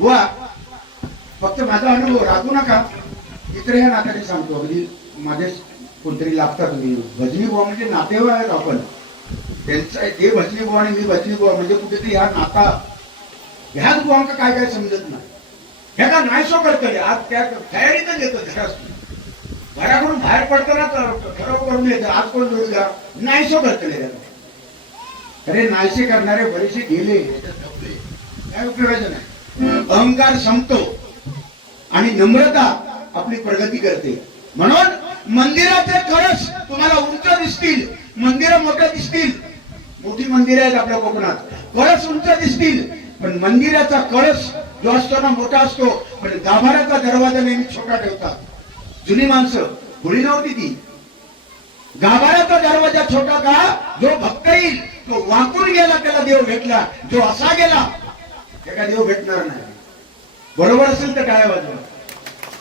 बुवा फक्त माझा अनुभव रागू नका, इतर ह्या नात्याने सांगतो. अगदी माझे कोणतरी लागतात. मी भजनी बुवा म्हणजे नातेवाईक आहेत आपण, त्यांचा ते भजनी बुवा आणि मी भजनी बुवा म्हणजे कुठेतरी हा नाता, ह्याच बुवांका काय काय समजत नाही. ह्या का नाही सो करतले आज त्या तयारीतच येतं घराकडून बाहेर पडताना ठराव करून येतं आज कोण जोडला नाही सो करतले. अरे नाहीसे करणारे बरेचसे गेले, काय उपयोगाचं नाही. अहंकार संपतो आणि नम्रता आपली प्रगती करते. म्हणून मंदिराचे कळस तुम्हाला उंच दिसतील, मंदिरं मोठे दिसतील, मोठी मंदिरं आहेत आपल्या कोकणात, कळस उंच दिसतील, पण मंदिराचा कळस जो असतो ना मोठा असतो, पण गाभाऱ्याचा दरवाजा नेहमी छोटा ठेवतात. जुनी माणसं होळी नव्हती ती. गाभाऱ्याचा दरवाजा छोटा का, जो भक्त येईल तो वाकून गेला त्याला देव भेटला, जो असा गेला त्याला देव भेटणार नाही. बरोबर असेल तर काय वाजवा.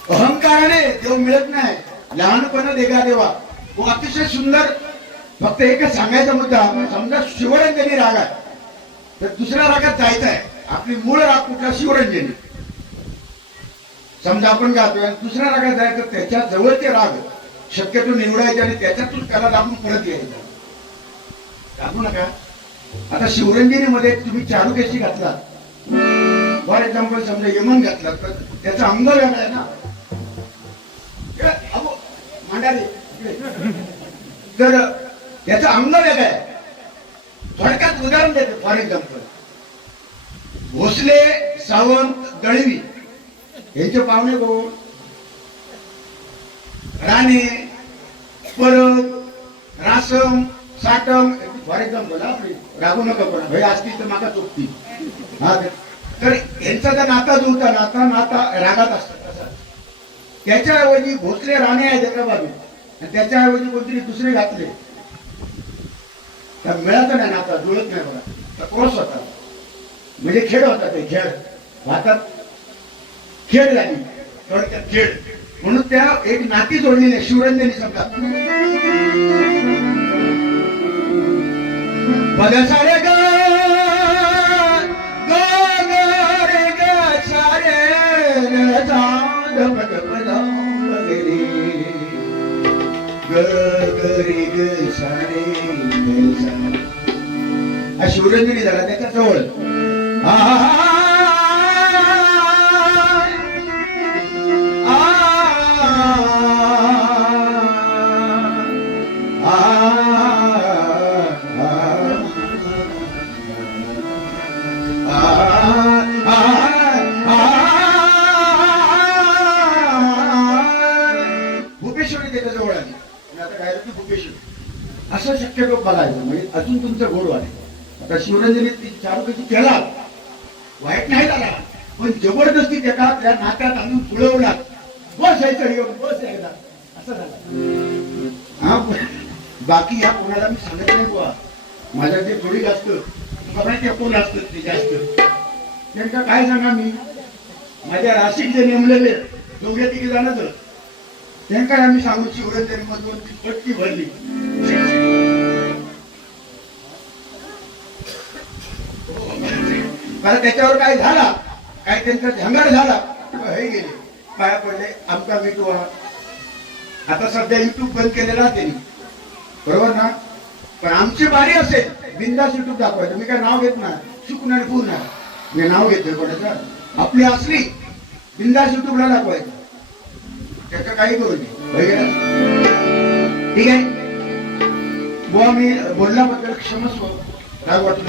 अहंकाराने देव मिळत नाही. लहानपणा देगा देवा तो अतिशय सुंदर. फक्त एकच सांगायचा मुद्दा, समजा शिवरंजनी राग आहे तर दुसऱ्या रागात जायचं आहे. आपली मूळ राग कुठला, शिवरंजनी. समजा आपण गातोय आणि दुसऱ्या रागात जायचं, त्याच्या जवळचे राग शक्यतो निवडायचे आणि त्याच्यातून त्याला लागून परत यायचं. लागू नका. आता शिवरंजनीमध्ये तुम्ही चारुकेशी घातला, फॉर एक्झाम्पल समजा यमन घातला तर त्याचा अंग वेगळा आहे ना, मांडारी तर त्याचा अंग वेगळा आहे. थोडक्यात उदाहरण देतो. फॉर एक्झाम्पल भोसले, सावंत, दळवी यांचे पाहुणे कोण, राणे, परब, रासम, साटम. फॉर एक्झाम्पल आपली रागू नका पण भाई असती तर माका चुकती. हा तर यांचा जर नाता जुळता नाता नाता रागात असतात. त्याच्याऐवजी भोसले राणे आहेत एका बाजू आणि त्याच्याऐवजी कोणतरी दुसरे घातले तर मिळालं नाही, नाता जुळत नाही. बघा तर क्रॉस होता, म्हणजे खेळ होता. ते खेळ भारतात खेळ झाली, थोडक्यात खेळ. म्हणून त्या एक नाती जोडलेली आहे शिवरंजनी. समजा पदसारे ग रे ग सारे शिवरंजनी झाला त्याच्या जवळ. भूपेश्वरी त्याच्या जवळ आली. आता काय भूपेश्वरी असं शक्यतो बघायचं म्हणजे अजून तुमचं गोड वाढेल. आता शिवरंजनी चारुकेची केला, वाईट नाही झाला, पण जबरदस्ती त्याला त्या नात्यात आणून जुळवला. बस यायचं येऊन बस एकदा असं झालं. हा बाकी या कोणाला मी सांगत नाही बुवा. माझ्या ते थोडी जास्त माहिती कोण असतं ते जास्त. त्यांना काय सांगा मी, माझ्या राशीत जे नेमलेले दोघे तिघे जाणं त्यांना आम्ही सांगू शिवरंजनी मधून ती पट्टी भरली. कारण त्याच्यावर काय झाला, काय त्यांचा झंगाट झाला, हे गेले पाया पडले, आमचा मिठू. आता सध्या युट्यूब बंद केलेला त्यांनी, बरोबर ना. पण आमची बारी असेल बिंदास युट्यूब दाखवायचं. मी काय नाव घेत नाही, चुकून आणि पूर्ण मी नाव घेतोय कोणाचं. आपली असली बिंदास युट्यूबला दाखवायचं, त्याचं काही करू नये. ठीक आहे बुवा, मी बोलल्याबद्दल क्षमस्व. काय वाटलं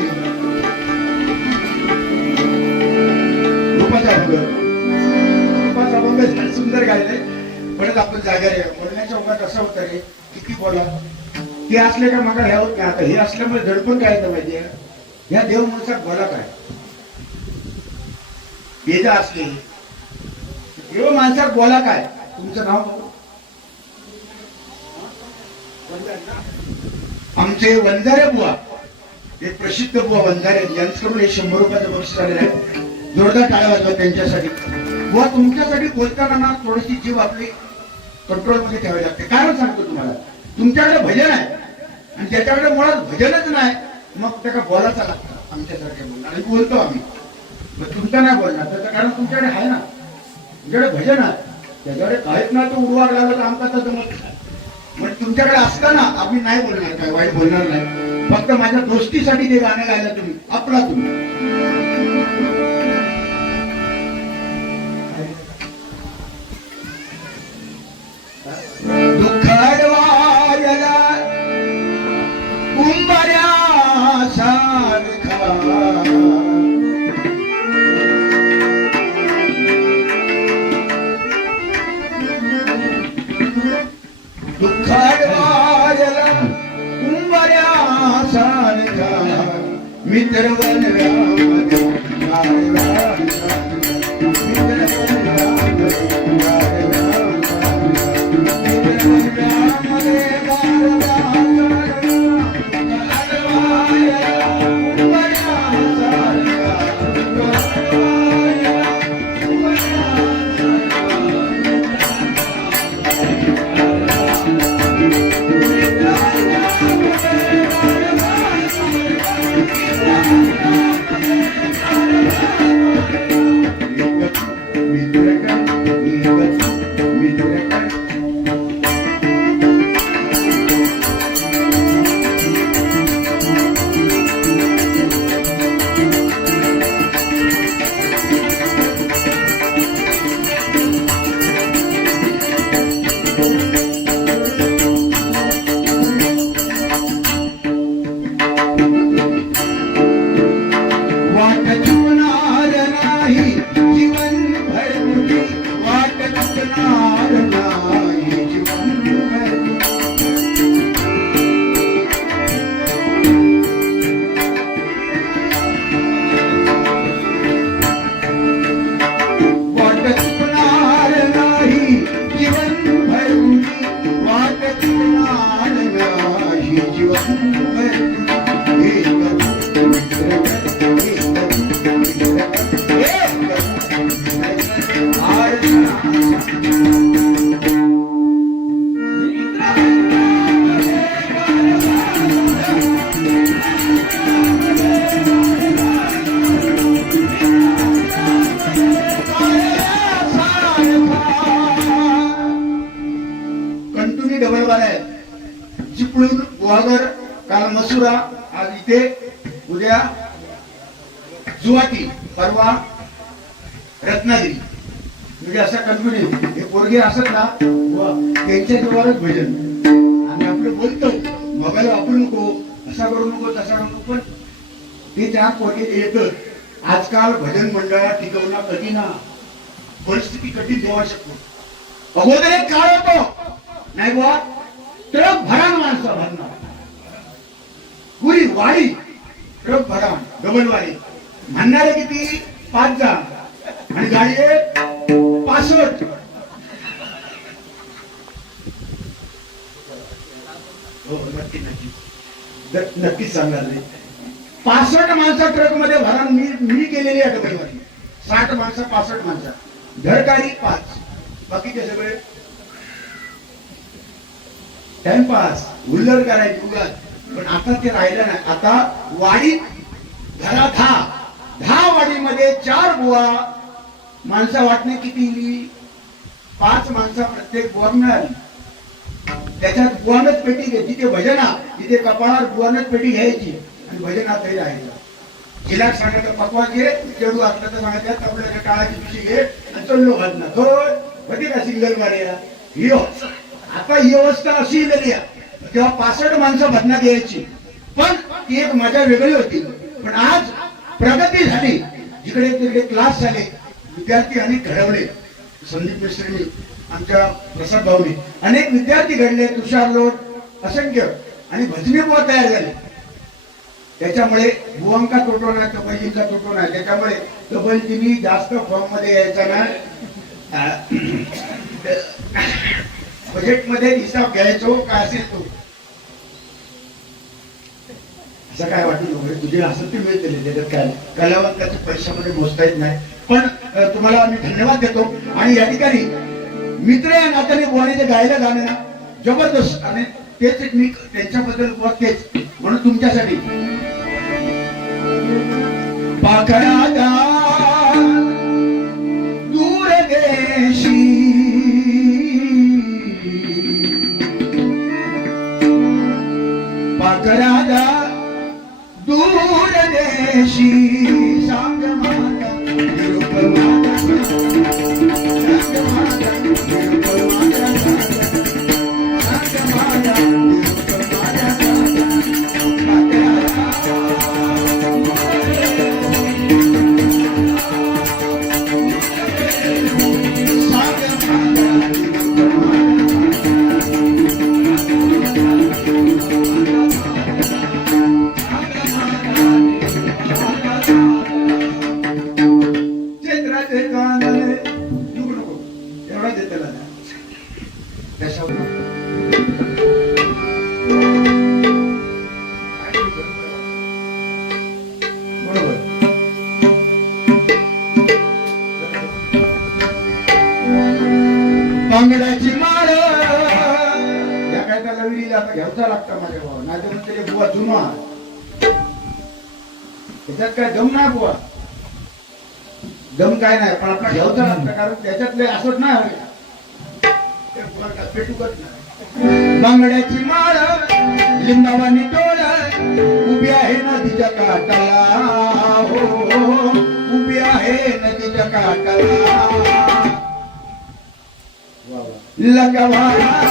सुंदर गायलंय. परत आपण जागा बोलण्याच्या उगाच असं होतं रे किती बोला. ते असले का मग ह्या होत नाही. आता हे असल्यामुळे धडपण काय येतं माहितीये, ह्या देव माणसात बोला काय हे जर असले देव माणसात बोला काय. तुमचं नाव आमचे वंजारे बुवा, हे प्रसिद्ध बुवा वंजारे, यांच्याकडून हे 100 रुपयाचं बक्षीस आलेलं आहे. जोरदार टाळ्या वाजवा त्यांच्यासाठी. बुवा तुमच्यासाठी बोलताना ना थोडीशी जीव आपली कंट्रोल मध्ये ठेवावी लागते. कारण सांगतो तुम्हाला, तुमच्याकडे भजन आहे आणि ज्याच्याकडे मुळात भजनच नाही मग त्याला बोलायचं लागतं. आमच्यासारख्या बोलणं आणि बोलतो आम्ही. मग तुमचं नाही बोलणार त्याचं कारण तुमच्याकडे आहे ना, तुमच्याकडे भजन आहे, त्याच्याकडे काहीच नाही तो उडवाग लागला तर आमचा तर जमत नाही. म्हणजे तुमच्याकडे असताना आम्ही नाही बोलणार, काय वाईट बोलणार नाही, फक्त माझ्या दोस्तीसाठी ते गाणं गायला तुम्ही आपला तुम्ही. दुःखाडवायला कुंभाऱ्या सारखा दुःखाडवायला कुंभाऱ्या सारखा मित्र बनव्यामध्ये चिपळूण, गुहागर, काल मसुरा, आज इथे, उद्या जुवाटी, परवा रत्नागिरी. म्हणजे असा कंटिन्यू हे पोरगे असत ना त्यांच्या जोरावरच भजन. आणि आपलं बोलतो मोबाईल वापरू नको, असा करू नको, तसा करू नको, पण ते चार पोरगे येतं. आजकाल भजन मंडळात टिकवणं कठीण, परिस्थिती कठीण देवा शकतो. अगोदर एक काळ होतो नाही बुवा, ट्रक भरान माणसं भरणार, पुरी वाडी ट्रक भरान, डबल वाडी म्हणणारे किती 5 जण आणि गाडी 65. हो नक्की नक्की नक्कीच सांगणार नाही. 65 माणसं ट्रक मध्ये भरान मी गेलेली आहे डबल वाडी. 60 माणसं 65 माणसं, घरकारी 5, बाकीचे सगळे टाइमपास हुल्लर करायची उगाच. पण आता ते राहिलं नाही. आता वाडी घरा 10 वाडीमध्ये 4 बुवा, माणसं वाटणे किती, 5 माणसं प्रत्येक बुवा मिळाली. त्याच्यात बुवानच पेटी घ्यायची, तिथे भजना, तिथे कपाळावर बुवानच पेटी घ्यायची आणि भजनातही राहायचं. जिला सांगायचं पकवान घे, चेडू असलं तर सांगायचं आपल्याला काळाची पिशी घे आणि चल्लो घालणार. होती का सिंगल मारेला ही आता ही अवस्था अशी झाली आहे. तेव्हा 65 माणसं भजनात यायची, पण ती एक मजा वेगळी होती. पण आज प्रगती झाली, जिकडे तिकडे क्लास झाले, विद्यार्थी अनेक घडवले. संदीप मिश्रनी, आमच्या प्रसाद भाऊनी अनेक विद्यार्थी घडले, तुषार लोट असंख्य, आणि भजनी बुवा तयार झाले. त्याच्यामुळे बुवांका तोटो नाही, तबलजींचा तोटो नाही. त्याच्यामुळे तबलजींनी जास्त फॉर्म मध्ये यायचा नाही. बजेट मध्ये हिसाब घ्यायचो काय असेल तो. असं काय वाटू नको, तुझे असं ते मिळते त्याच्यात काय कलावंताच्या पैशामध्ये मोजता येत नाही. पण तुम्हाला मी धन्यवाद देतो. आणि या ठिकाणी मित्र या नात्याने बुवाने गायला गाणं ना जबरदस्त, आणि तेच मी त्यांच्याबद्दल तेच म्हणून तुमच्यासाठी पाखराचा सांग माझा निरोप माझा सांग माझा निरोप माझा सांग माझा निरोप माझा बांगड्याची माळ या काय त्याला विडीला आता घ्यायचा लागतं माझ्या भावा नाही तर तरी बुवा जुना त्याच्यात काय दम नाही बुवा दम काय नाही पण आपला घ्यायचा लागतं कारण त्याच्यातले असंच नाही पेटूकच नाही बांगड्याची माळ लिंबावानी डोळ उभी आहे नदीच्या काठाला हो उभी आहे नदीच्या काठाला लिंबावानी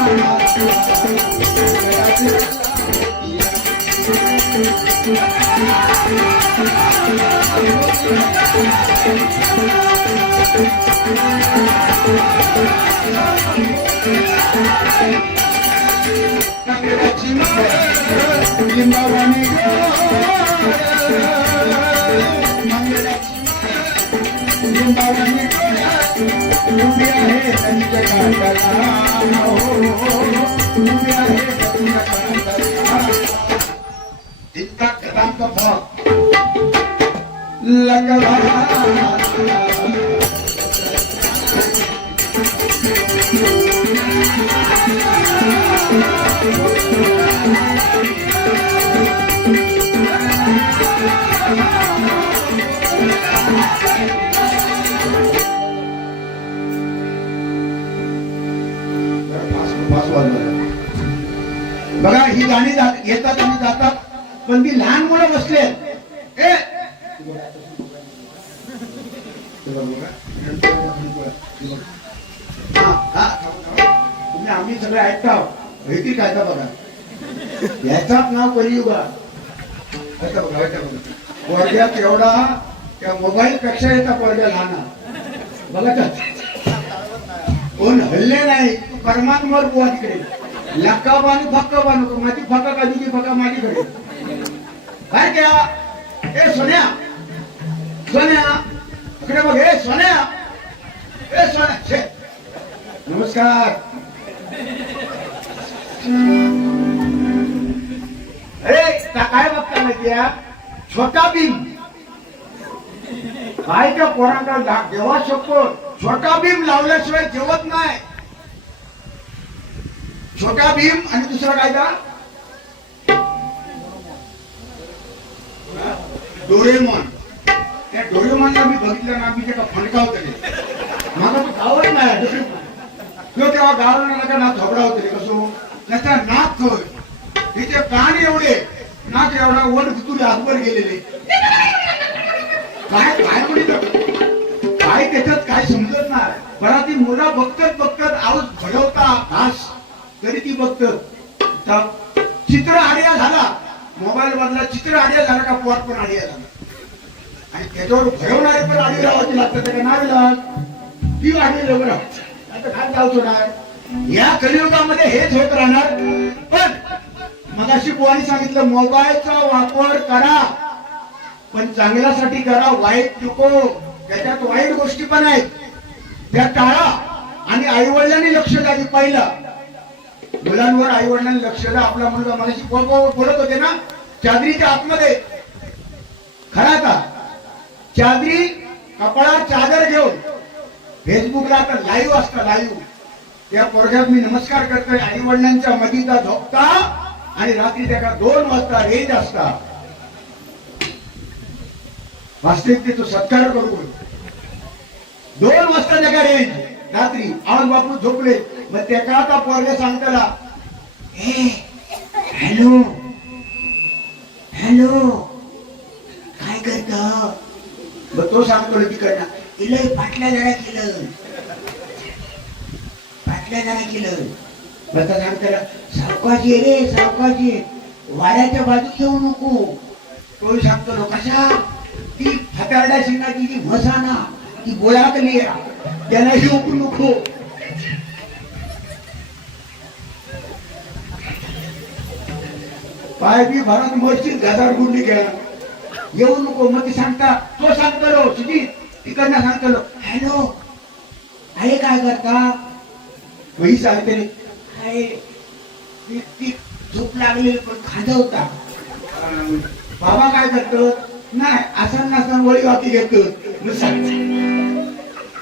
लिंबावानी उभी आहे नदीच्या काठाला उभी आहे नदीच्या काठाला तितका कदांक भाग लगवा बघा ही गाणी येतात आणि जातात पण ती लहान मुलं बसले तुम्ही आम्ही सगळे ऐकता भेटी काय बघा याचाच नाव कलियुगा बघा वर्ध्यात एवढा त्या मोबाईल पेक्षा येता वर्ध्या लहान बघा कोण हल्ले नाही तू परमात्मावर बुवा तिकडे लक्का बांधू फक्का बांधू माझी फका कधीची फका माझीकडे काय क्या ए सोन्या सोन्या इकडे बघ ए सोन्या ए सोन्या नमस्कार अरे काय बघता माहितीया छोटा भीम काय त्या पोरांना जेव्हा शकतो छोटा भीम लावल्याशिवाय जेवत नाही छोटा भीम आणि दुसरा कायदा डोरेमॉन त्या डोरेमॉनला मी बघितलं ना मी त्याला फणकावतले मला तो गावच नाही किंवा तेव्हा गावला नका ना झोपडा होते कसो त्याचा नाक थोय तिचे कान एवढे नाक एवढा वन तुझे हातभर गेलेले काय काय म्हणतो काय त्याच्यात काय समजत नाही बरा ती मुलं बघत आवाज घडवता घास तरी ती बघत चित्र आडिया झाला मोबाईल मधला चित्र आडिया झाला का पोट पण आडिया झाला आणि त्याच्यावर भरवणारे पण आडी लावायची लागतं त्याच्या नाव ती आडी लवकर आता काय जाऊचो नाही या कलियुगामध्ये हेच होत राहणार पण मगाशी बुवानी सांगितलं मोबाईलचा वापर करा पण चांगल्यासाठी करा वाईट नको त्याच्यात वाईट गोष्टी पण आहेत त्या टाळा आणि आईवडिलांनी लक्ष द्यावी पहिलं मुलांवर आईवडिलांनी लक्ष द्या आपला मुलगा मगाशी बोलत होते ना चादरीच्या आतमध्ये खरा का चादरी कपाळावर चादर घेऊन फेसबुकला आता लाईव्ह असतं लाईव्ह त्या पोरग्यात मी नमस्कार करतोय आई वडिलांच्या मधीचा झोपता आणि रात्री त्याला 2 वाजता रेंज असता वास्तविकतेचा सत्कार करून 2 वाजता त्याला रेंज रात्री आज बापू झोपले मग त्याला आता पोरग्या सांगताला हॅलो हॅलो काय करता मग तो सांगतो तिकडनं इलय पाटल्या जरा केलं, पाटल्या जरा केलं. बता सांगताना सावकाशी रे सावकाशी, वाड्याच्या बाजू येऊ नको. तो सांगतो कशा ती फटारड्या शिंगाची जी म्हसाना ती गोळातली त्याला येऊ नको. पाय बी भरात मस्जिद गदार गुंडी केला येऊ नको. मग ती सांगता तो सांगतो सुजित तिकडनं सांगतो हॅलो आहे काय करता. वही सांगते रे आहे ती झोप लागली पण खाजवता. बाबा काय करतो नाही असं नसताना वळी वाटी घेतो.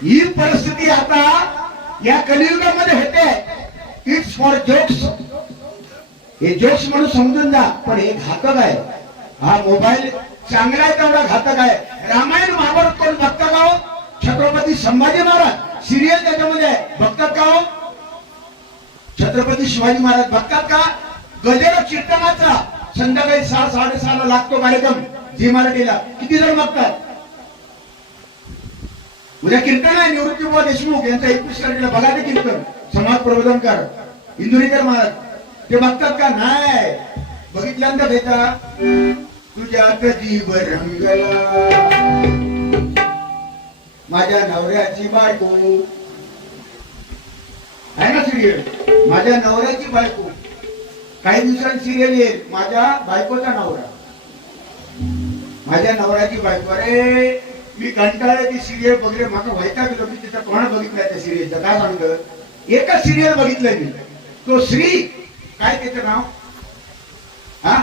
ही परिस्थिती आता या कलियुगामध्ये होते. इट्स फॉर जोक्स, हे जोक्स म्हणून समजून जा, पण हे घातक आहे. हा मोबाईल चांगला आहे तेवढा घातक आहे. रामायण महाभारत कोण बघता का हो? छत्रपती संभाजी महाराज सिरियल त्याच्यामध्ये बघतात का हो? छत्रपती शिवाजी महाराज बघतात का? गजेरा कीर्तनाचा संध्याकाळी 6-6:30 लागतो कार्यक्रम झी मराठीला. किती जण बघतात? उद्या कीर्तन आहे निवृत्तीबुवा देशमुख यांचा 21 तारखेला बघा ते कीर्तन. समाज प्रबोधनकार इंदुरीकर महाराज ते बघतात का? नाही. बघितल्यानंतर त्याचा तुझ्यात जीव रंगला माझ्या नवऱ्याची बायको आहे ना सिरियल, माझ्या नवऱ्याची बायको. काही दिवसांनी सिरियल येईल माझ्या बायकोचा नवरा, माझ्या नवऱ्याची बायको. अरे मी कंटाळले ती सिरियल वगैरे माझा व्हायचा गेलो. मी तिथं कोणा बघितलंय त्या सिरियलचं काय सांगतं? एकच सिरियल बघितलंय मी, तो श्री काय त्याचं नाव हा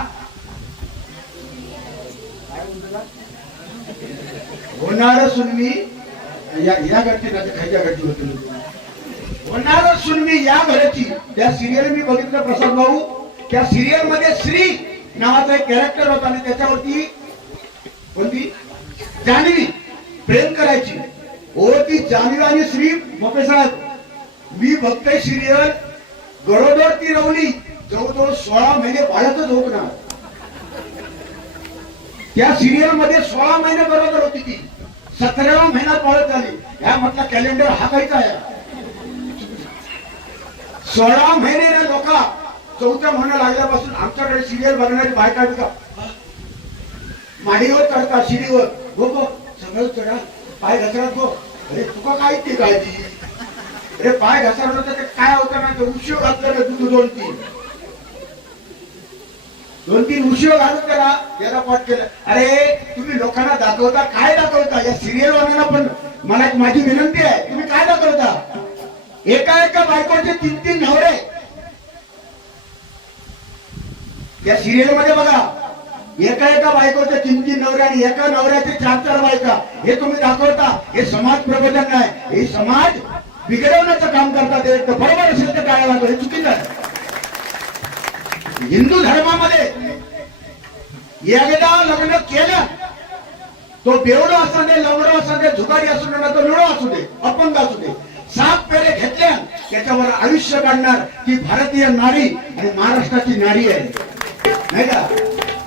होणार सुनमी या घरची ना खायच्या घरची होती. होणार सुनमी या घराची त्या सिरियल मी बघितलं प्रसाद भाऊ. त्या सिरियल मध्ये श्री नावाचा एक कॅरेक्टर होता आणि त्याच्यावरती कोणती जान्हवी प्रेम करायची. हो ती जान्हवी आणि श्री मोठे साहेब मी बघतोय सिरियल गरोदर ती रवली जवळजवळ 16 महिने बाळातच झोपणार. त्या सिरियल मध्ये 16 महिने गरोदर होती ती. 17व्या महिन्यात बाळत झाली. या म्हटलं कॅलेंडर हाकायचा आहे. 16 महिने लोक 4थ्या महिना लागल्यापासून आमच्याकडे सिरियल बघणारी बायका बिका माडीवर चढता शिडीवर हो सगळं चढा पाय घसरत हो. अरे तुका काय ते काळजी. अरे पाय घसरलं तर काय होतं ना ते उशिव घातलं दूध 2-3 उशिव घालून त्याला याला पाठ केलं. अरे तुम्ही लोकांना दाखवता काय दाखवता? या सिरियल वाल्यांना पण मला एक माझी विनंती आहे, तुम्ही काय दाखवता? एका बायकोचे 3-3 नवरे या सिरियल मध्ये बघा. एका बायकोचे 3-3 नवरे आणि एका नवऱ्याचे 4-4 बायका. हे तुम्ही दाखवता. हे समाज प्रबोधन नाही, हे समाज बिघडवण्याचं काम करतात. ते बरोबर असेल तर काय वाटतं? हे चुकीचं आहे. हिंदू धर्मामध्ये एकदा लग्न केलं तो बेवडो असू दे, लवडो असू दे, झुगारी असू दे, तो लुडो असू दे, अपंग असू दे, 7 पेढे घेतल्या त्याच्यावर आयुष्य काढणार ती भारतीय नारी आणि महाराष्ट्राची नारी आहे नाही का?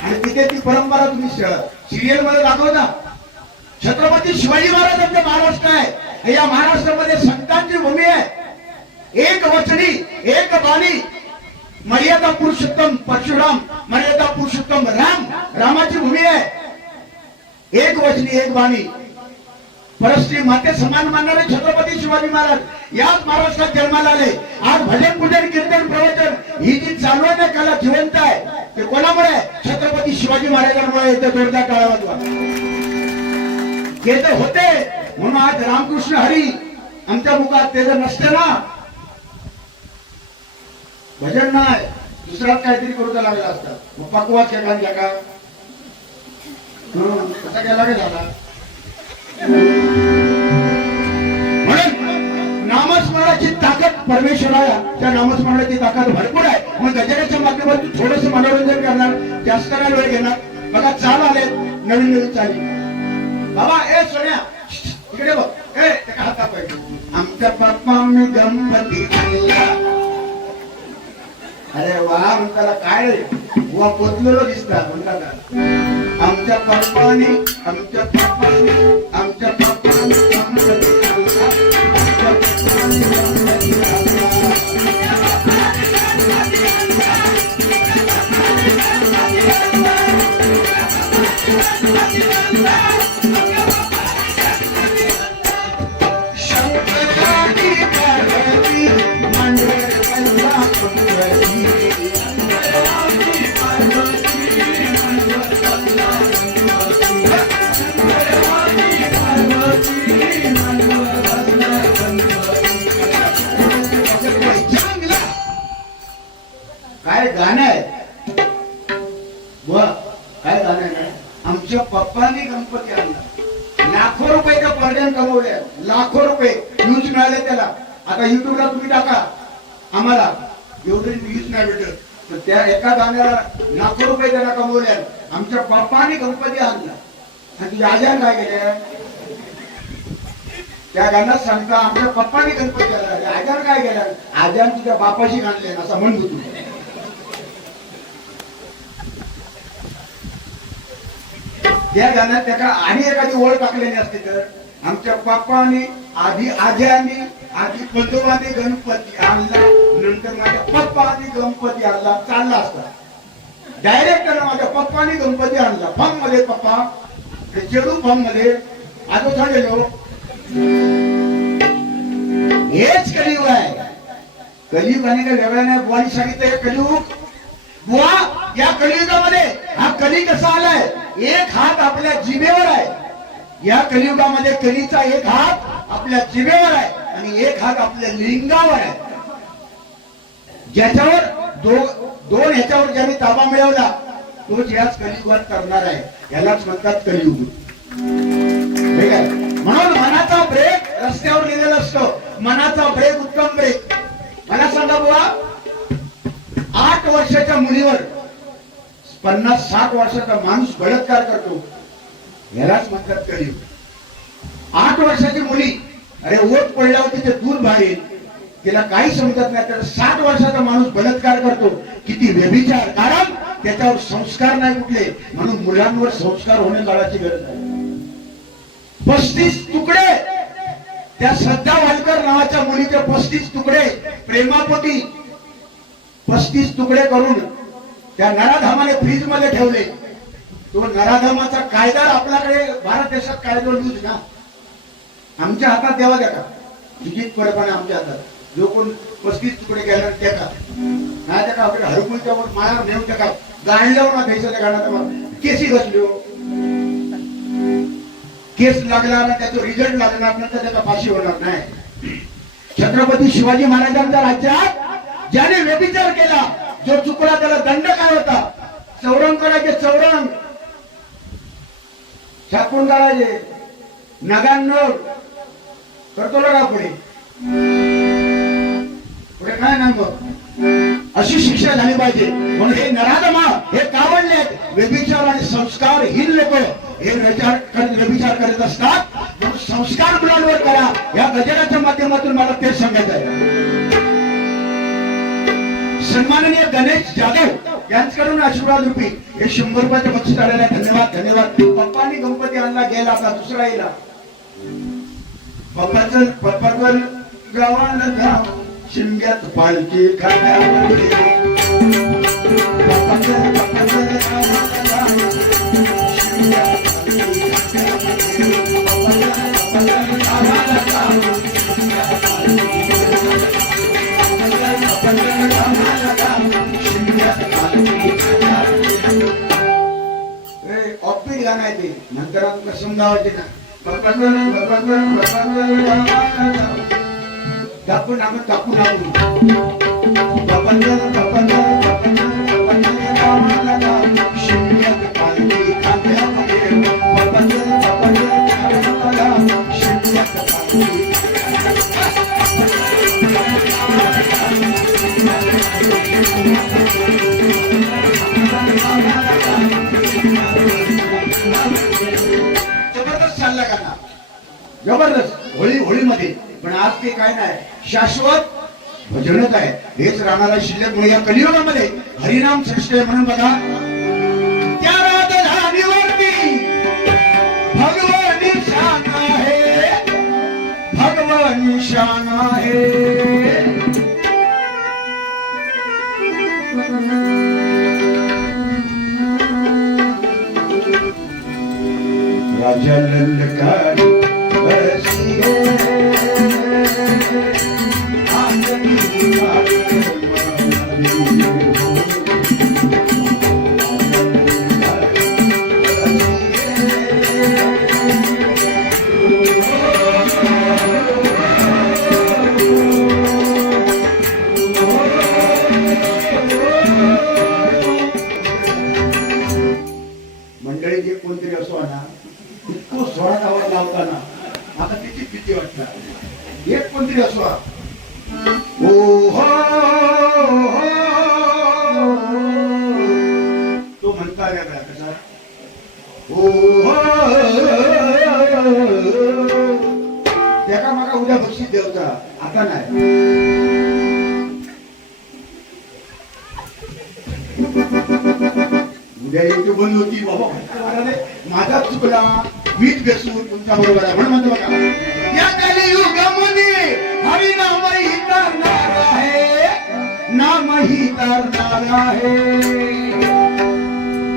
आणि तिथे ती परंपरा तुम्ही सिरियल मध्ये दाखवता. छत्रपती शिवाजी महाराजांचे महाराष्ट्र आहे. या महाराष्ट्रामध्ये संतांची भूमी आहे. एक वचनी एक बाणी मर्यादा पुरुषोत्तम परशुराम, मर्यादा पुरुषोत्तम राम, रामाची भूमी आहे. एक वचनी एक बाणी परस्त्री माते समान मानणारे छत्रपती शिवाजी महाराज याच महाराष्ट्रात जन्माला आले. आज भजन पूजन कीर्तन प्रवचन ही जी चालू आहे ना कला जिवंत आहे ते कोणामुळे? छत्रपती शिवाजी महाराजांमुळे. इथे जोरदार टाळ्या वाजवा. ते तर होते म्हणून आज रामकृष्ण हरी आमच्या मुखात. ते जर नसते ना भजन नाही दुसराच काहीतरी करू लागला असता. पकवा केला का कसा केला का झाला. म्हणून नामस्मरणाची ताकद परमेश्वराला त्या नामस्मरणाची ताकद भरपूर आहे. मग गजराच्या माध्यमातून थोडस मनोरंजन करणार, जास्त काय वेळ घेणार. बघा चाल आले नवीन चाली. बाबा ए सोन्या इकडे बघ. ए त्या हाता पाहिजे आमच्या बाप्पा मी गणपती. अरे वा म्हणताला काय वा पोचलेलो दिसतात म्हणतात. आमच्या पप्पाने लाखो रुपये पर डे कमवले, लाखो रुपये व्ह्यूज मिळाले त्याला. आता युट्यूबला तुम्ही टाका, आम्हाला एवढे व्ह्यूज नाही भेटत, तर त्या एका गाण्याला लाखो रुपये त्याला कमवले. आमच्या बाप्पाने गणपती आणला आणि तुझ्या आजान काय केल्या त्या गाण्यात सांगता आमच्या पप्पाने गणपती आणला, आजान काय केला, आजान तुझ्या बापाशी आणले असं म्हणतो तू. त्या गाण्यात त्याला आणि एखादी ओळ टाकलेली असते तर आमच्या पप्पाने आधी आज्याने आधी पंजोबाने गणपती आणला, नंतर माझ्या पप्पाने गणपती आणला चालला असता. डायरेक्ट माझ्या पप्पाने गणपती आणला फॉर्म मध्ये, पप्पा जेडू फॉर्म मध्ये आजो झालेलो. हेच कलियुग आहे. कलियुग आणि काही वेगळा नाही. बुवानी सांगितलं कलियुग. बुवा या कलियुगामध्ये हा कली कसा आलाय, एक हात आपल्या जिभेवर आहे. या कलियुगामध्ये कलीचा एक हात आपल्या जिभेवर आहे आणि एक हात आपल्या लिंगावर आहे. ज्याच्यावर दोन ह्याच्यावर ज्याने ताबा मिळवला तोच याच कलियुगात करणार आहे. यालाच म्हणतात कलियुग. म्हणून मनाचा ब्रेक रस्त्यावर लिहिलेला असतो, मनाचा ब्रेक उत्तम ब्रेक. मला सांगा बुवा, 8 वर्षाच्या मुलीवर 50-60 वर्षाचा माणूस बलात्कार करतो, यालाच म्हणतात कलियुग. 8 वर्षाची मुली, अरे ओट पडल्यावर तिथे दूध बाहेर, तिला काही समजत नाही, तर 60 वर्षाचा माणूस बलात्कार करतो. किती व्यभिचार, कारण त्याच्यावर संस्कार नाही कुठले. म्हणून मुलांवर संस्कार होणे काळाची गरज आहे. 35 तुकडे त्या श्रद्धा वालकर नावाच्या मुलीचे 35 तुकडे प्रेमापोटी 35 तुकडे करून त्या नराधामाने फ्रीज मध्ये ठेवले. तो नराधामाचा कायदा आपल्याकडे भारत देशात कायदा लूज ना, आमच्या हातात द्यावा द्या का, निश्चितपणे आमच्या हातात. जो कोण 35 तुकडे गेला त्या का नाही त्या का आपल्या हरकुलच्या माया नेऊन त्या का गाणल्यावर ना द्यायचं त्या गाण्यात केसी घसलो, केस लागला ना त्याचा रिझल्ट लागणार नंतर त्याचा फाशी होणार नाही. छत्रपती शिवाजी महाराजांच्या राज्यात ज्याने व्यभिचार केला, जो चुकला त्याला दंड काय होता, चौरंग करायचे. चौरंग छापून काढायचे, नगांनो करतो का पुढे पुढे काय नाही. मग अशी शिक्षा झाली पाहिजे. म्हणून हे नराधमा हे कावडले व्यभिचार आणि संस्कारहीन लोक हे व्यभिचार करत असतात. म्हणून संस्कार मुलांवर करा. या गजराच्या माध्यमातून मला तेच सांगायचं आहे. सन्माननीय गणेश जाधव यांच्याकडून आशीर्वाद रूपी हे 100 रुपयाचं बक्षीस आलेलं आहे. धन्यवाद धन्यवाद. पप्पांनी गणपती आणला, गेला, आता दुसरा येईल. पप्पाचं गावाला गाव शिमग्यात पालखी खाण्यामध्ये, पप्पाचं ऑफबीट गाणं आहे ते, नंतर आपण समजावायचे ना. दाखवून आपण दाखवून जबरदस्त चालला का, जबरदस्त होळीमध्ये. पण आज ते काय नाही, शाश्वत भजनच आहे. हेच राहणारा शिल्लक. म्हणून या कलियुगामध्ये हरिनाम श्रेष्ठ आहे. म्हणून बघा, त्या राजधानीवरती भगवानी शान आहे, भगवानी शान आहे. राजा ललकारी मंडळी जे कोणतरी असो ना, इतकं स्वरात आवाज लावतात आता तिची भीती वाटणार एक कोणतरी असो ओ हो तो म्हणता वेगळा कसा ओ त्याका मला उद्या बक्षीस देवता आता नाही उद्या येते बंद होती बाबा माझा चुकला मीच बेसून तुमच्या बरोबर आहे म्हणून म्हणतो बघा या कलियुगामध्ये हरिनाम ही करणार आहे नाम ही करणार आहे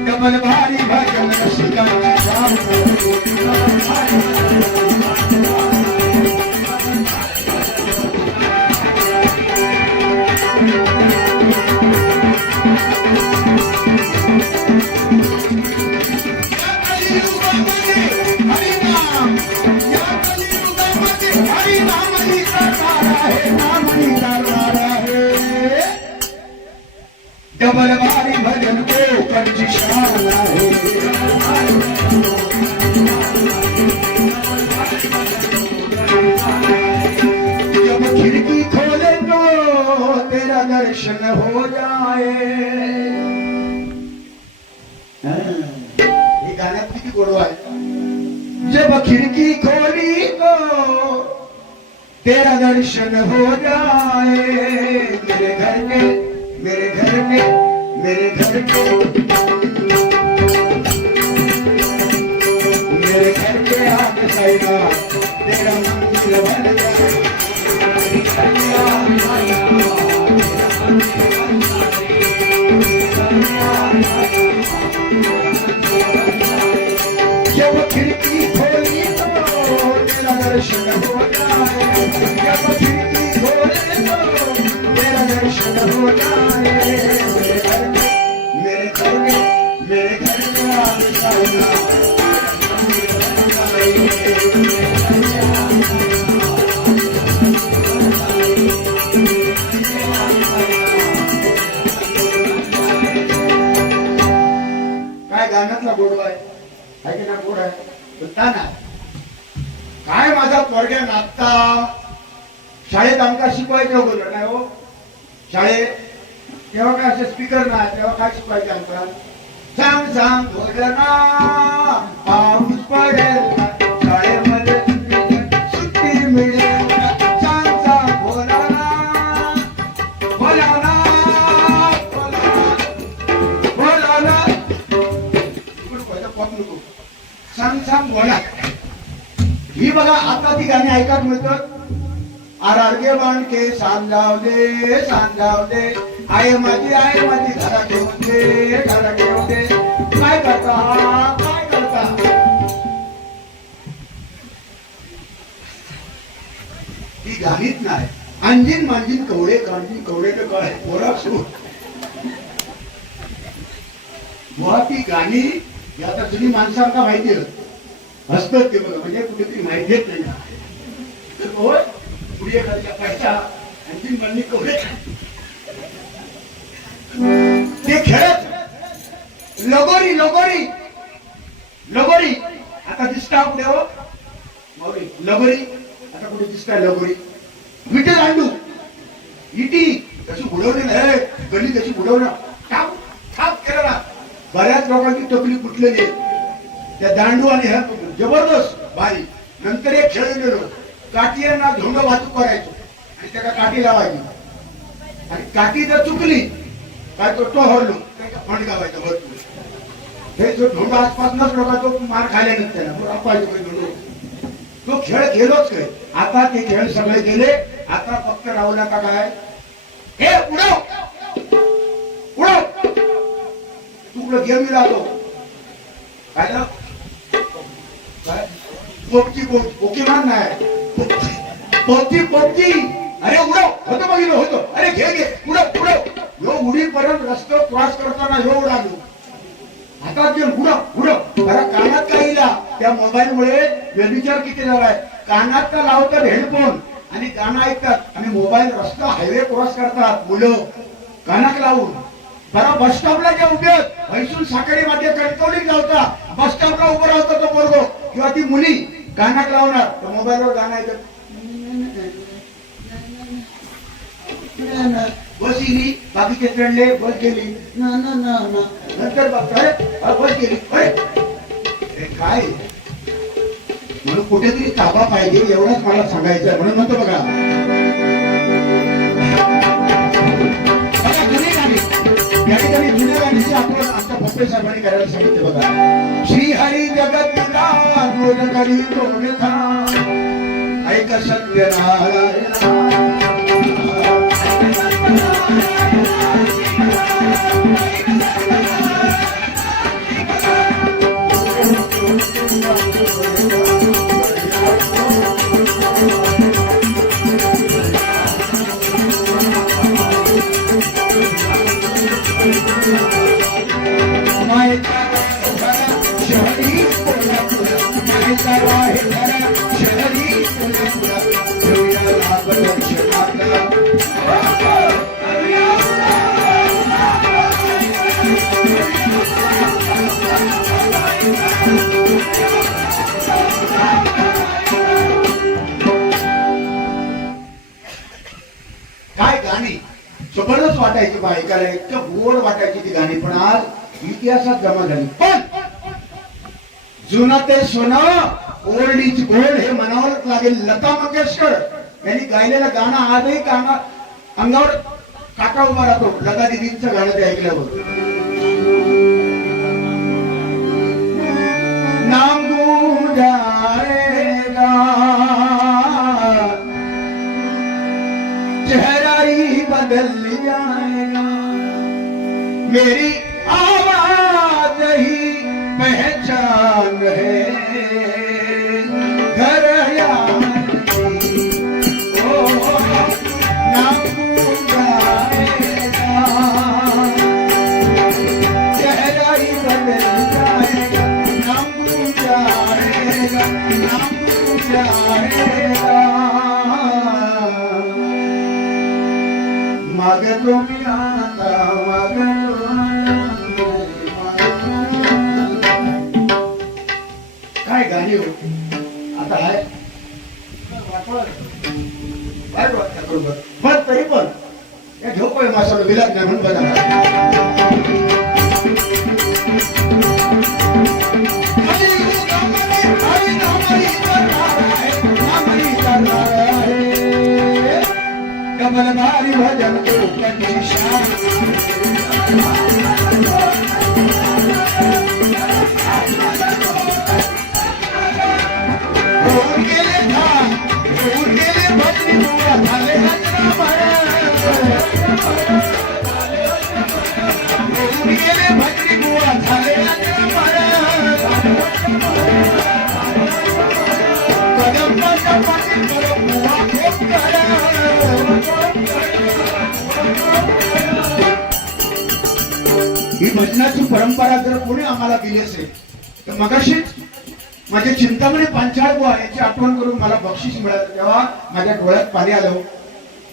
डबल भारी भजन शिकायची शाम डबल भारी भजन को कंची शान है जब खिड़की खोले तो तेरा दर्शन हो जाए ये गाण्यात किती गोडवा आहे जब खिड़की खोली तो तेरा दर्शन हो जाए मेरे घर के मेरे घर के मेरे घर के मेरे घर के हाथ साइना तेरा मंदिर बन जाए जब खिड़की खोली तो तेरा दर्शन हो जाए जब खिड़की खोले तो तेरा दर्शन हो जाए मेरे घर के आगे साइना काय गाण्यातला गोडवा आहे की ना गोड आहे बोलता ना काय माझा पोरग्या नाचता शाळेत आमका शिकवायचं बोललो नाही हो शाळेत तेव्हा काय असे स्पीकर नाही तेव्हा काय शिकवायचे आमका सांग सांग बोलना पाऊस पडेल शाळेमध्ये सुट्टी मिळेल सांग सांग बोलाना बोलाना बोलाना बोलाना सांग सांग बोला ही बघा आता ती गाणी ऐकायला मिळतात आरारगे बाणके सांजावले आय माझी घरा ठेवून दे काय करता ती गाणीच नाही अंजीन मांजीन कवडे कांजीन कवडे काय पोरा सुरू मुळात ती गाणी आता जुनी माणसांना माहिती हसतात ते बघा म्हणजे कुठेतरी माहिती येत नाही होय पुढे खालच्या पैसा अंजीन मांजी कवडे ते खेळत लगोरी लगोरी लगोरी आता दिसता कुठे हो लगोरी आता कुठे दिसताय लगोरी विटे दांडू इटी कशी बुडवली नाही गली कशी बुडवणार टाप थाप केला ना बऱ्याच लोकांची टोपली फुटलेली त्या दांडू आणि ह्या जबरदस्त भारी नंतर एक खेळलेलो काठीना धोंड वाहतूक करायचो आणि त्याला काठी लावायची आणि काठी जर चुकली काय तो हरलो फंड गावायचा भरपूर हे जो धोंड आसपासनच लोक तो मार खायला नाही त्याला तो खेळ खेळलोच काय आता ते खेळ सगळे गेले आता फक्त राहुल का काय हे उडव उडव तुकडं गेम राहतो काय ना काय पोपची पोकेमॉन नाही पोपची अरे उडव होतं बघितलं होतं अरे घे उडव यो उडीपर्यंत रस्ता क्रॉस करताना यो उडालो हातात घेऊन उडव जरा कानात का येईल त्या मोबाईल मुळे व्यभिचार किती झालाय कानात का लावतात हेडफोन आणि गाणं ऐकतात आणि मोबाईल रस्ता हायवे क्रॉस करतात मुलं कानात लावून बरा बस स्टॉपला जे उभे म्हैसूर साखळी मध्ये कणकवलीत लावता बस स्टॉपला उभं राहतो तो पोरगो किंवा ती मुली कानात लावणार तर मोबाईलवर गाणं ऐकत बस गेली, बाकीचे चढले, बस गेली ना ना ना ना, नंतर बघताय बस गेली. अरे काय म्हणून कुठेतरी ताबा पाहिजे एवढंच मला सांगायचं. म्हणून म्हणतो बघा जुनी गाणी, या ठिकाणी जुन्या गाणीची आपण आमच्या भोपळे साहेबांनी करायला सांगितले बघा. श्री हरी जगत दूर करी तोड था ऐक सत्यनारायण. काय गाणी जबरदस्त वाटायची बा, ऐकायला इतकं गोड वाटायची ती गाणी. पण आज इतिहासात जमा झाली. पण जुनं ते सोनं ओल्ड इज गोल्ड हे म्हणावंच लागेल. लता मंगेशकर यांनी गायलेलं गाणं आजही अंगावर काटा उभा राहतो. लता दिदींचं गाणं ते ऐकल्यावर. नाम गूंज जाएगा चेहरा ही बदल जाएगा, मेरी आवाज ही पहचान है घर यार ओ नाम गूंज जाएगा चेहरा ही बदल जाएगा, नाम गूंज जाएगा, नाम गूंज जाएगा. मागतो मी आता मागतो काय गाणी हो आता आहे पण तरी पण या घेऊ पण मासाला विलाज नाही म्हणून बघा. कमल भारी भजन को ही भजनाची परंपरा जर कोणी आम्हाला दिली असेल तर मगाशीच माझे चिंतामणी पांचाळ बुवा याची आठवण करून मला बक्षीस मिळालं तेव्हा माझ्या डोळ्यात पाणी आलं.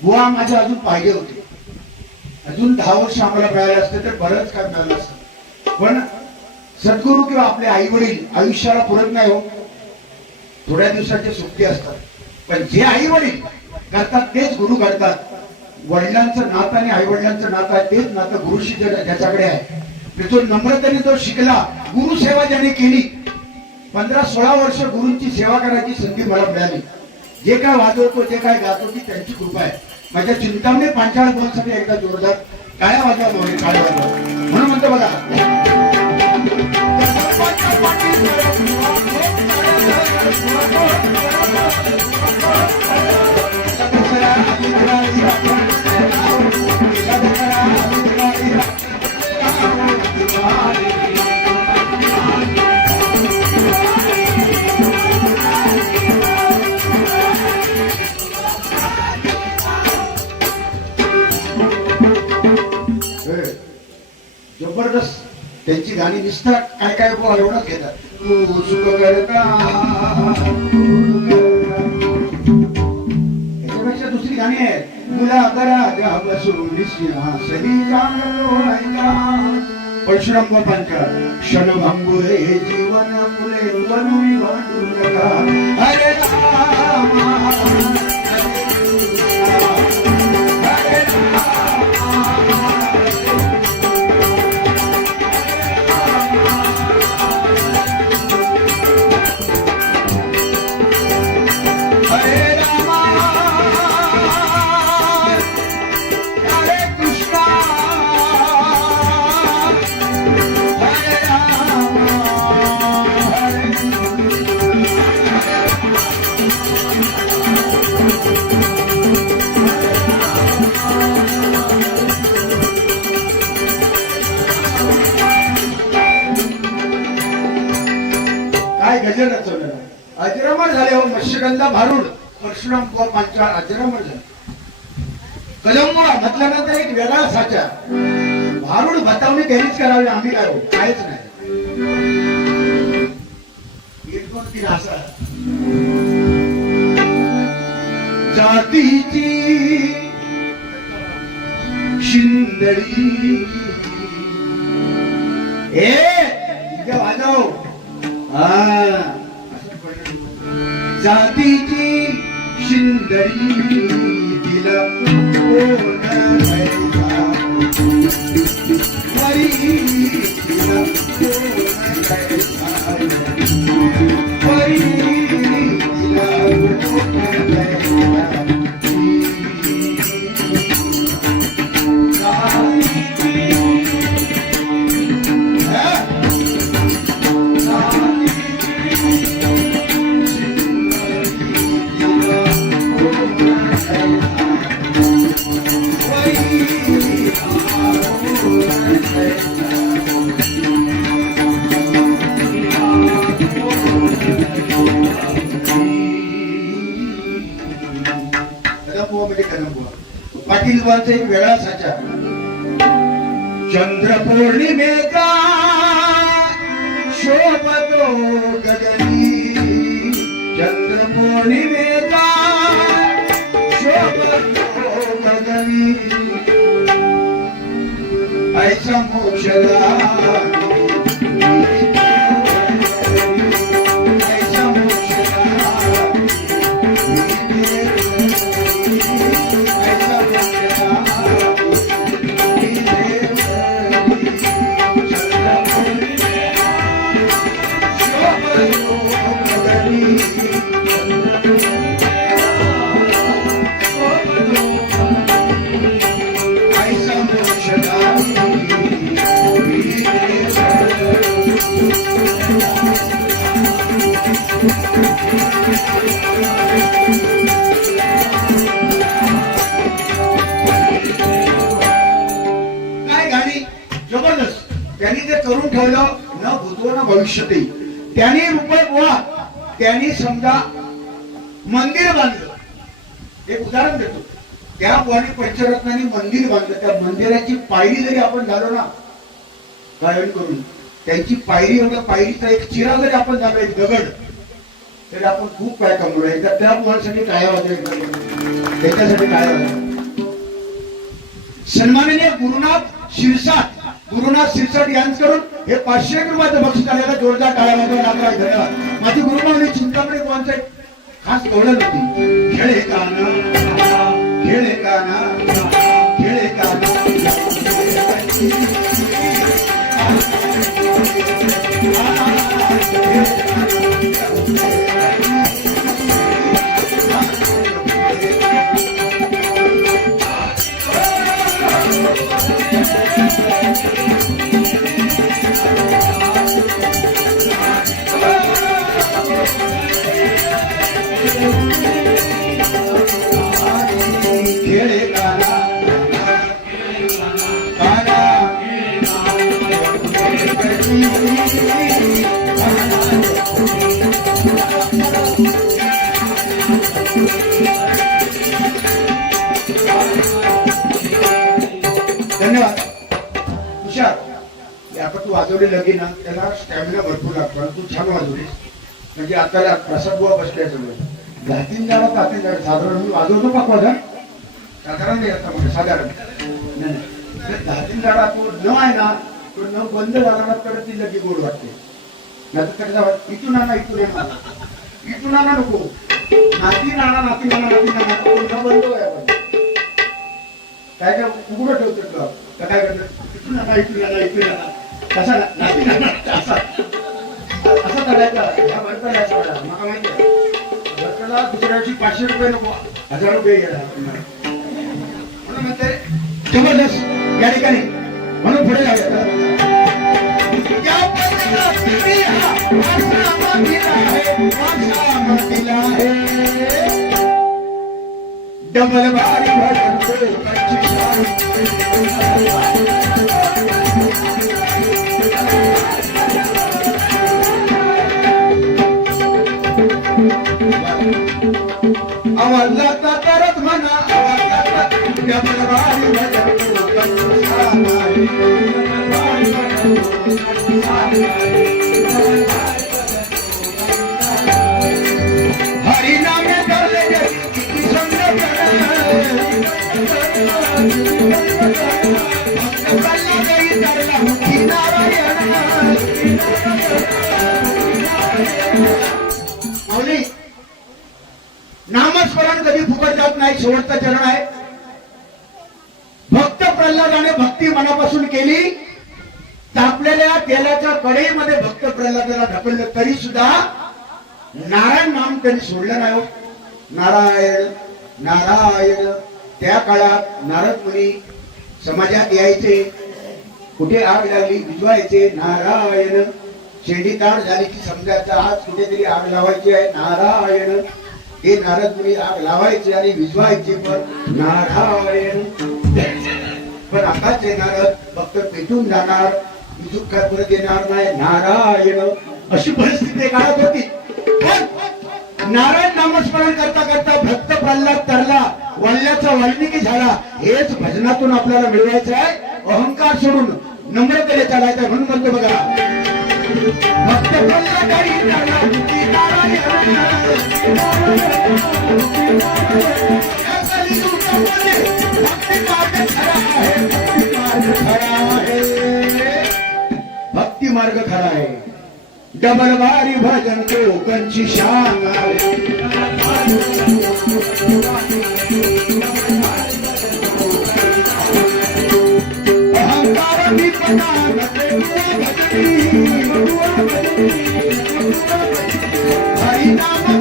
बुवा माझ्या अजून पाहिजे होते. अजून 10 वर्ष आम्हाला मिळाले असते तर बरंच काय मिळालं असतं. पण सद्गुरू किंवा आपले आई वडील आयुष्याला पुरत नाही हो. थोड्या दिवसाचे सुट्टी असतात. पण जे आई वडील करतात तेच गुरु करतात. वडिलांचं नातं आणि आई वडिलांचं नातं आहे तेच नातं गुरुशी ज्याच्याकडे आहे. जो नम्रतेने जो शिकला, गुरु सेवा ज्याने केली, 15-16 वर्ष गुरूंची सेवा करायची संधी मला मिळाली. जे काय वाजवतो जे काय गातो ती त्यांची कृपा आहे. माझ्या चिंतामणी पांचाळ बोलसाठी एकदा जोरदार टाळ्या वाजवा. टाळ्या वाजवा म्हणून म्हणतो बघा. जबरदस्त त्यांची गाणी दिसतात. काय काय एवढंच घेतात. तू सुख करता याच्यापेक्षा दुसरी गाणी आहेत. मुला राजा बसून परशुराम बापांच्या क्षणभंगुरे जीवन फुले बनवी भांडून नका हरे रामा हरे कृष्णा हरे काय गजर रचवलं अजरामर झाले हो मत्स्यगंधा भारूड परशुराम गोपांच्या अजरामर झाले कलंमुळा म्हटल्यानंतर एक वेगळा साचा भारूड बतावणी त्यांनीच करावी आम्ही काय हो काहीच नाही जातीची शिंदडी वाजव जातीची शिंदडी तिला कोण घ्यायचा वरी तिला कोण घ्यायचा वरी तिला कोण घ्यायचा पाटील बांचा एक वेगळा साचा चंद्र पौर्णिमेचा शोभतो गगनी चंद्र पौर्णिमेचा शोभतो गगनी ऐसा मोक्षदा त्यांनी ते करून ठेवलं न भूतो न भविष्यते त्यांनी रुपये गोळा त्यांनी समजा मंदिर बांधलं एक उदाहरण देतो त्या बुवाने पंचरत्नांनी मंदिर बांधलं त्या मंदिराची पायरी जरी आपण झालो ना गायन करून त्यांची पायरी एवढ्या पायरीचा एक चिरा जरी आपण झालो एक दगड तरी आपण खूप काय कमवलं एकदा त्या बुवांसाठी टाळ्या वाजवल्या त्याच्यासाठी टाळ्या वाजवल्या सन्माननीय गुरुनाथ शिरसाट यांच्याकडून हे 500 रुपयाचं बक्षीस आलेलं जोरदार टाळ्या वाजवा लागला धन्यवाद माझी गुरुमावली चिंतामणी बुवांचं खास गौरव होती खेळे काना खेळे काना खेळे काना धन्यवाद तुषार आता तू वाजवले लगे ना त्याला स्टॅमिना भरपूर लागतो तू छान वाजवलीस म्हणजे आता प्रसाद बुवा बसले सगळं घातीन जावं कातीन जावं साधारण मी वाजवतो का वाजन साधारण नाही आता म्हणजे साधारण नाही घातीन जाडा तो न आहे ना तो न बंद झाला ना तर ती लगी गोड वाटते नाही तर इथून आणा इथून येणार इथून नाना नको, नाती नाना नाती नाना नाती नाना कोणता बंद आहे आपण काय काय उघडं ठेवतो का काय करतो इथून नाना इथून नाना इथून नाना कसा नाती नाना असं करायचं ह्या भरताला मला माहिती आहे भरताला दुसऱ्या दिवशी 500 रुपये नको 1000 रुपये घ्यायला म्हणून म्हणते जबरदस्त या ठिकाणी म्हणून पुढे जाऊया डबल बारी आवाज लागता तरच म्हणा आवाज लागता डबल बारी हरिनामे धरले नामस्मरण कधी फुकट जात नाही शेवटचा चरण आहे भक्त प्रल्हादाने भक्ती मनापासून केली तापलेल्या तेलाच्या कढईमध्ये भक्त प्रल्हादाला ढकललं तरी सुद्धा नारायण नाम त्यांनी सोडलं नाही नारायण नारायण त्या काळात नारद मुनी समाजात यायचे कुठे आग लागली विजवायचे नारायण शेंडीताड झाली की समजायचं आज कुठेतरी आग लावायची आहे नारायण हे नारद मुनी आग लावायचे आणि विजवायचे पण नारायण पण आताच नारद फक्त पेटून जाणार दुःख परत येणार नाही नारायण अशी परिस्थिती काळात होती पण नारायण नामस्मरण करता करता भक्त प्रल्हाद तरला वल्ल्याचा वाल्मिकी झाला हेच भजनातून आपल्याला मिळवायचं आहे अहंकार सोडून नम्रतेने चालायचं म्हणून म्हणतो बघा भक्त प्रल्हाद भक्ती मार्ग खरा आहे डबल बारी भजन लोकांची शान अहंकार हरिनाम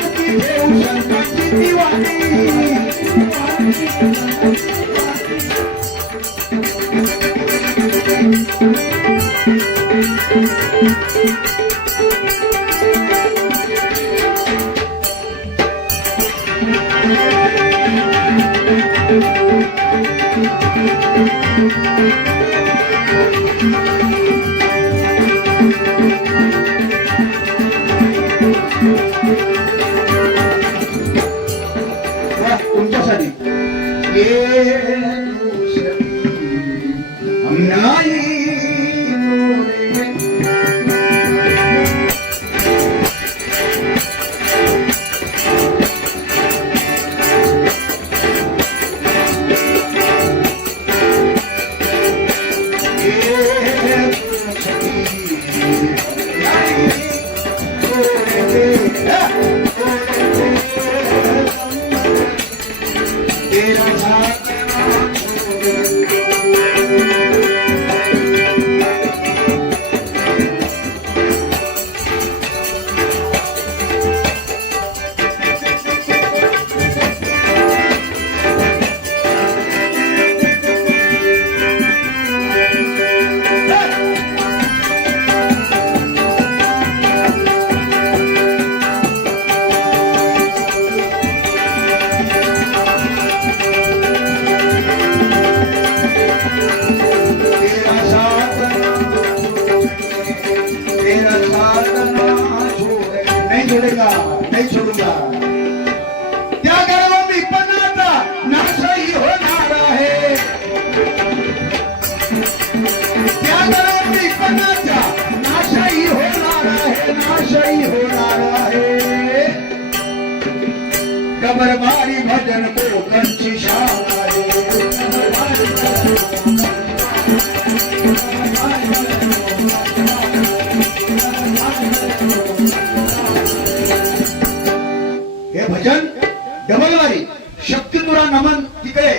शंकरची दिवाणी तुमच्यासाठी नहीं छोड़ूंगा त्या गर्व विपन्नाचा नाशही होणार आहे त्या गर्व विपन्नाचा नाशही होणार आहे नाशही होणार आहे कबरबारी भजन कोकणची शान आहे डबलवारी शक्ती तुला नमन तिकडे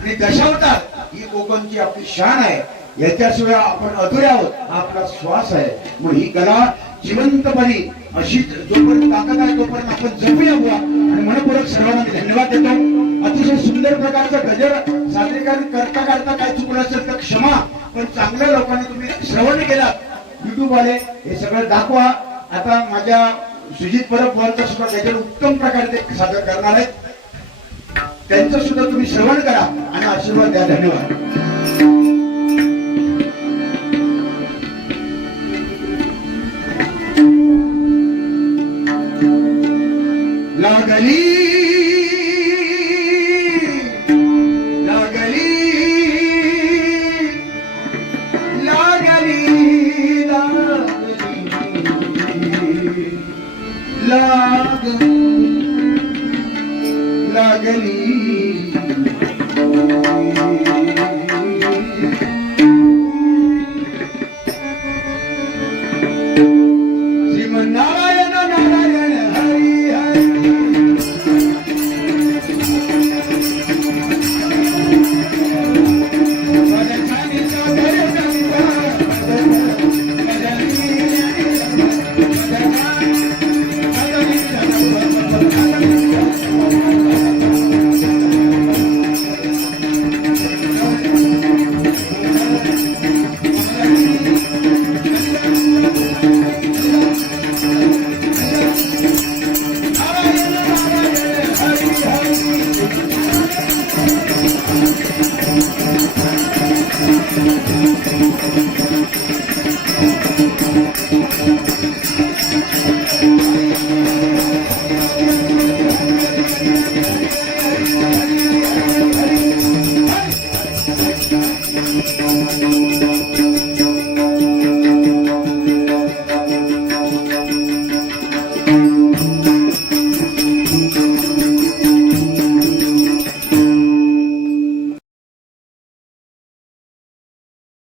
आणि दशावतार ही कोकणची आपली शान आहे. याच्याशिवाय आपण अधुरे आहोत, हा आपला श्वास आहे. म्हणून ही कला जिवंतपणे अशीच जोपर्यंत ताकद आहे तोपर्यंत आपण जपूया बुवा. आणि मनपूर्वक सर्वांना मी धन्यवाद देतो. अतिशय सुंदर प्रकारचं गजर सादरीकरण करता करता काय चुकलं असेल तर क्षमा, पण चांगल्या लोकांनी तुम्ही श्रवण केलात. युट्यूब वाले हे सगळं दाखवा. आता माझ्या सुजित परब बुवांचा सुद्धा गजर उत्तम प्रकारे ते सादर करणार आहेत. त्यांचं सुद्धा तुम्ही श्रवण करा आणि आशीर्वाद द्या. धन्यवाद. लागली लागली लागली लागली लागली श्रीमन्नारायण नारायण हरी हरी